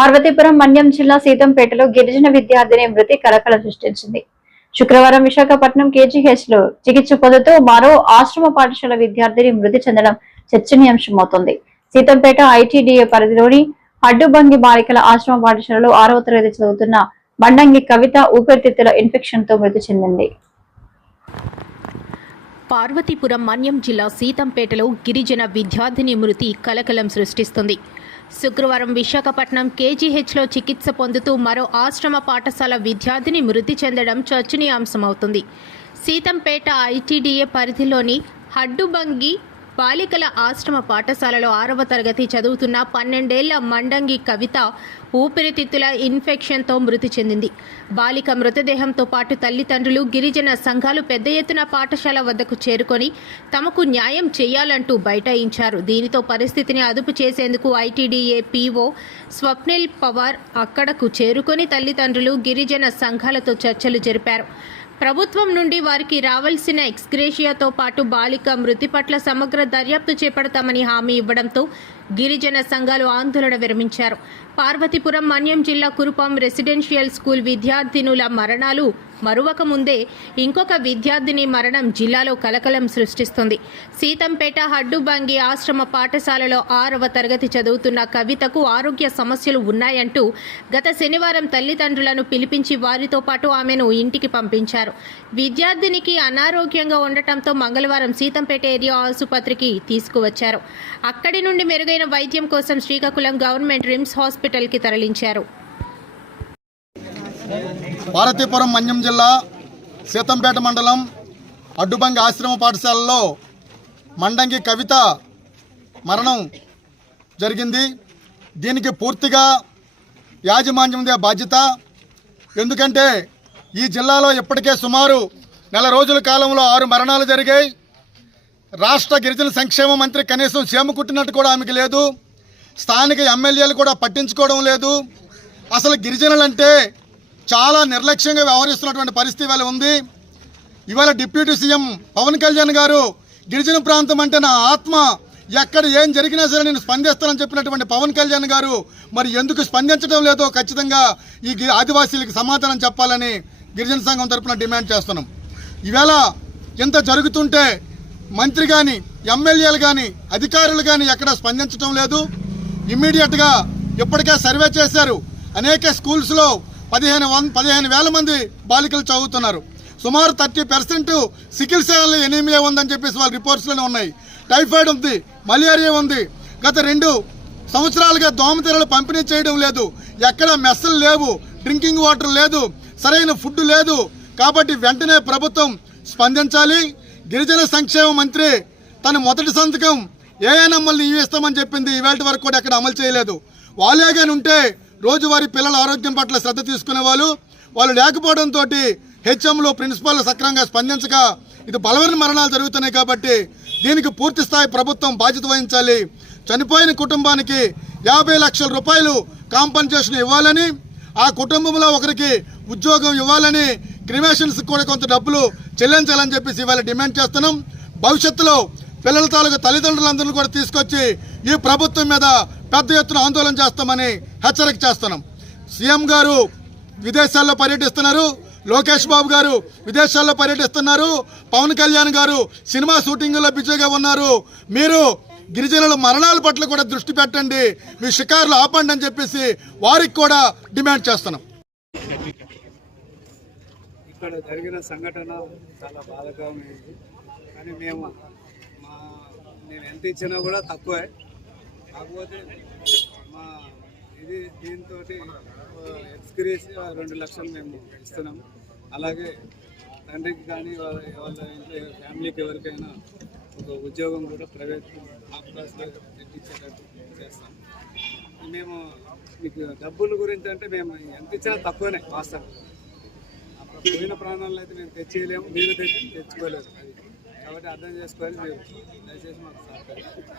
పార్వతీపురం మన్యం జిల్లా సీతంపేటలో గిరిజన విద్యార్థిని మృతి కలకల సృష్టించింది. శుక్రవారం విశాఖపట్నం కేజీహెచ్లో చికిత్స పొందుతూ మరో ఆశ్రమ పాఠశాల విద్యార్థిని మృతి చెందడం చర్చనీయాంశమవుతోంది. సీతంపేట ఐటీడీఏ పరిధిలోని అడ్డుబంగి బాలికల ఆశ్రమ పాఠశాలలో ఆరవ తరగతి చదువుతున్న మండంగి కవిత ఊపిరితిత్తుల ఇన్ఫెక్షన్తో మృతి చెందింది. పార్వతీపురం మన్యం జిల్లా సీతంపేటలో గిరిజన విద్యార్థిని మృతి కలకలం సృష్టిస్తుంది. శుక్రవారం విశాఖపట్నం కేజీహెచ్లో చికిత్స పొందుతూ మరో ఆశ్రమ పాఠశాల విద్యార్థిని మృతి చెందడం చర్చనీయాంశమవుతుంది. సీతంపేట ఐటీడీఏ పరిధిలోని హడ్డుబంగి బాలికల ఆశ్రమ పాఠశాలలో ఆరవ తరగతి చదువుతున్న పన్నెండేళ్ళ మండంగి కవిత ఊపిరితిత్తుల ఇన్ఫెక్షన్తో మృతి చెందింది. బాలిక మృతదేహంతో పాటు తల్లిదండ్రులు గిరిజన సంఘాలు పెద్ద ఎత్తున పాఠశాల వద్దకు చేరుకొని తమకు న్యాయం చేయాలంటూ బైఠాయించారు. దీనితో పరిస్థితిని అదుపు చేసేందుకు ఐటీడీఏ పీఓ స్వప్నిల్ పవార్ అక్కడకు చేరుకొని తల్లిదండ్రులు గిరిజన సంఘాలతో చర్చలు జరిపారు. ప్రభుత్వం నుండి వారికి రావాల్సిన ఎక్స్గ్రేషియాతో పాటు బాలిక మృతి పట్ల సమగ్ర దర్యాప్తు చేపడతామని హామీ ఇవ్వడంతో గిరిజన సంఘాలు ఆందోళన విరమించారు. పార్వతీపురం మన్యం జిల్లా కురుపాం రెసిడెన్షియల్ స్కూల్ విద్యార్థినుల మరణాలు మరువక ముందే ఇంకొక విద్యార్థిని మరణం జిల్లాలో కలకలం సృష్టిస్తుంది. సీతంపేట హడ్డుబంగి ఆశ్రమ పాఠశాలలో ఆరవ తరగతి చదువుతున్న కవితకు ఆరోగ్య సమస్యలు ఉన్నాయంటూ గత శనివారం తల్లిదండ్రులను పిలిపించి వారితో పాటు ఆమెను ఇంటికి పంపించారు. విద్యార్థినికి అనారోగ్యంగా ఉండటంతో మంగళవారం సీతంపేట ఏరియా ఆసుపత్రికి తీసుకువచ్చారు. అక్కడి నుండి మెరుగైన వైద్యం కోసం శ్రీకాకుళం గవర్నమెంట్ రిమ్స్ హాస్పిటల్కి తరలించారు. భారతీపురం మన్యం జిల్లా సీతంపేట మండలం అడ్డుబంగి ఆశ్రమ పాఠశాలలో మండంగి కవిత మరణం జరిగింది. దీనికి పూర్తిగా యాజమాన్యందే బాధ్యత. ఎందుకంటే ఈ జిల్లాలో ఇప్పటికే సుమారు నెల రోజుల కాలంలో ఆరు మరణాలు జరిగాయి. రాష్ట్ర గిరిజన సంక్షేమ మంత్రి కనీసం చేమ కుట్టినట్టు కూడా ఆమెకి లేదు. స్థానిక ఎమ్మెల్యేలు కూడా పట్టించుకోవడం లేదు. అసలు గిరిజనులంటే చాలా నిర్లక్ష్యంగా వ్యవహరిస్తున్నటువంటి పరిస్థితి ఇవాళ ఉంది. ఇవాళ డిప్యూటీ సీఎం పవన్ కళ్యాణ్ గారు గిరిజన ప్రాంతం అంటే నా ఆత్మ? ఎక్కడ ఏం జరిగినా సరే నేను స్పందిస్తానని చెప్పినటువంటి పవన్ కళ్యాణ్ గారు మరి ఎందుకు స్పందించడం లేదో ఖచ్చితంగా ఈ ఆదివాసీలకు సమాధానం చెప్పాలని గిరిజన సంఘం తరపున డిమాండ్ చేస్తున్నాం. ఈవేళ ఇంత జరుగుతుంటే మంత్రి కానీ ఎమ్మెల్యేలు కానీ అధికారులు కానీ ఎక్కడ స్పందించడం లేదు. ఇమ్మీడియట్గా ఇప్పటికే సర్వే చేశారు. అనేక స్కూల్స్లో పదిహేను వన్ పదిహేను వేల మంది బాలికలు చదువుతున్నారు. సుమారు థర్టీ పర్సెంట్ సికిల్ సేవలు ఎనీమియా ఉందని చెప్పేసి వాళ్ళ రిపోర్ట్స్లోనే ఉన్నాయి. టైఫాయిడ్ ఉంది మలేరియా ఉంది. గత రెండు సంవత్సరాలుగా దోమతెరలు పంపిణీ చేయడం లేదు. ఎక్కడ మెస్సలు లేవు డ్రింకింగ్ వాటర్ లేదు సరైన ఫుడ్ లేదు. కాబట్టి వెంటనే ప్రభుత్వం స్పందించాలి. గిరిజన సంక్షేమ మంత్రి తన మొదటి సంతకం ఏఎన్ఎంఎల్ని ఇస్తామని చెప్పింది. ఈవేళ వరకు కూడా ఎక్కడ అమలు చేయలేదు. వాళ్ళే కానీ ఉంటే రోజువారీ పిల్లల ఆరోగ్యం పట్ల శ్రద్ధ తీసుకునే వాళ్ళు వాళ్ళు లేకపోవడంతో హెచ్ఎంలో ప్రిన్సిపాల్ సక్రమంగా స్పందించక ఇది బలమైన మరణాలు జరుగుతున్నాయి కాబట్టి దీనికి పూర్తి స్థాయి ప్రభుత్వం బాధ్యత వహించాలి. చనిపోయిన కుటుంబానికి యాభై లక్షల రూపాయలు కాంపన్సేషన్ ఇవ్వాలని ఆ కుటుంబంలో ఒకరికి ఉద్యోగం ఇవ్వాలని క్రిమేషన్స్ కూడా కొంత డబ్బులు చెల్లించాలని చెప్పేసి ఇవాళ డిమాండ్ చేస్తున్నాం. భవిష్యత్తులో పిల్లల తాలూకు తల్లిదండ్రులందరినీ కూడా తీసుకొచ్చి ఈ ప్రభుత్వం మీద పెద్ద ఎత్తున ఆందోళన చేస్తామని హెచ్చరిక చేస్తున్నాం. సీఎం గారు విదేశాల్లో పర్యటిస్తున్నారు. లోకేష్ బాబు గారు విదేశాల్లో పర్యటిస్తున్నారు. పవన్ కళ్యాణ్ గారు సినిమా షూటింగ్లో బిజీగా ఉన్నారు. మీరు గిరిజనుల మరణాల పట్ల కూడా దృష్టి పెట్టండి. మీ షికారులు ఆపండి అని చెప్పేసి వారికి కూడా డిమాండ్ చేస్తున్నాం. ఇక్కడ జరిగిన సంఘటన చాలా బాధాకరమైంది కానీ మేము మా మేము ఎంత ఇచ్చినా కూడా తక్కువే. కాకపోతే మా ఇది దీంతో ఎక్స్క్రీస్ రెండు లక్షలు మేము ఇస్తున్నాము అలాగే తండ్రికి కానీ వాళ్ళ వాళ్ళ ఇంట్లో ఫ్యామిలీకి ఎవరికైనా ఒక ఉద్యోగం కూడా ప్రైవేట్ ఆఫ్కాస్లో తెప్పించేటట్టు చేస్తాం. మేము మీకు డబ్బుల గురించి అంటే మేము ఎంత ఇచ్చినా తక్కువనే వాస్తవం. అప్పుడు పోయిన ప్రాణాలను అయితే మేము తెచ్చేయలేము మీరు తెచ్చి తెచ్చుకోలేదు కాబట్టి అర్థం చేసుకొని మీరు దయచేసి మాకు సహకరించండి.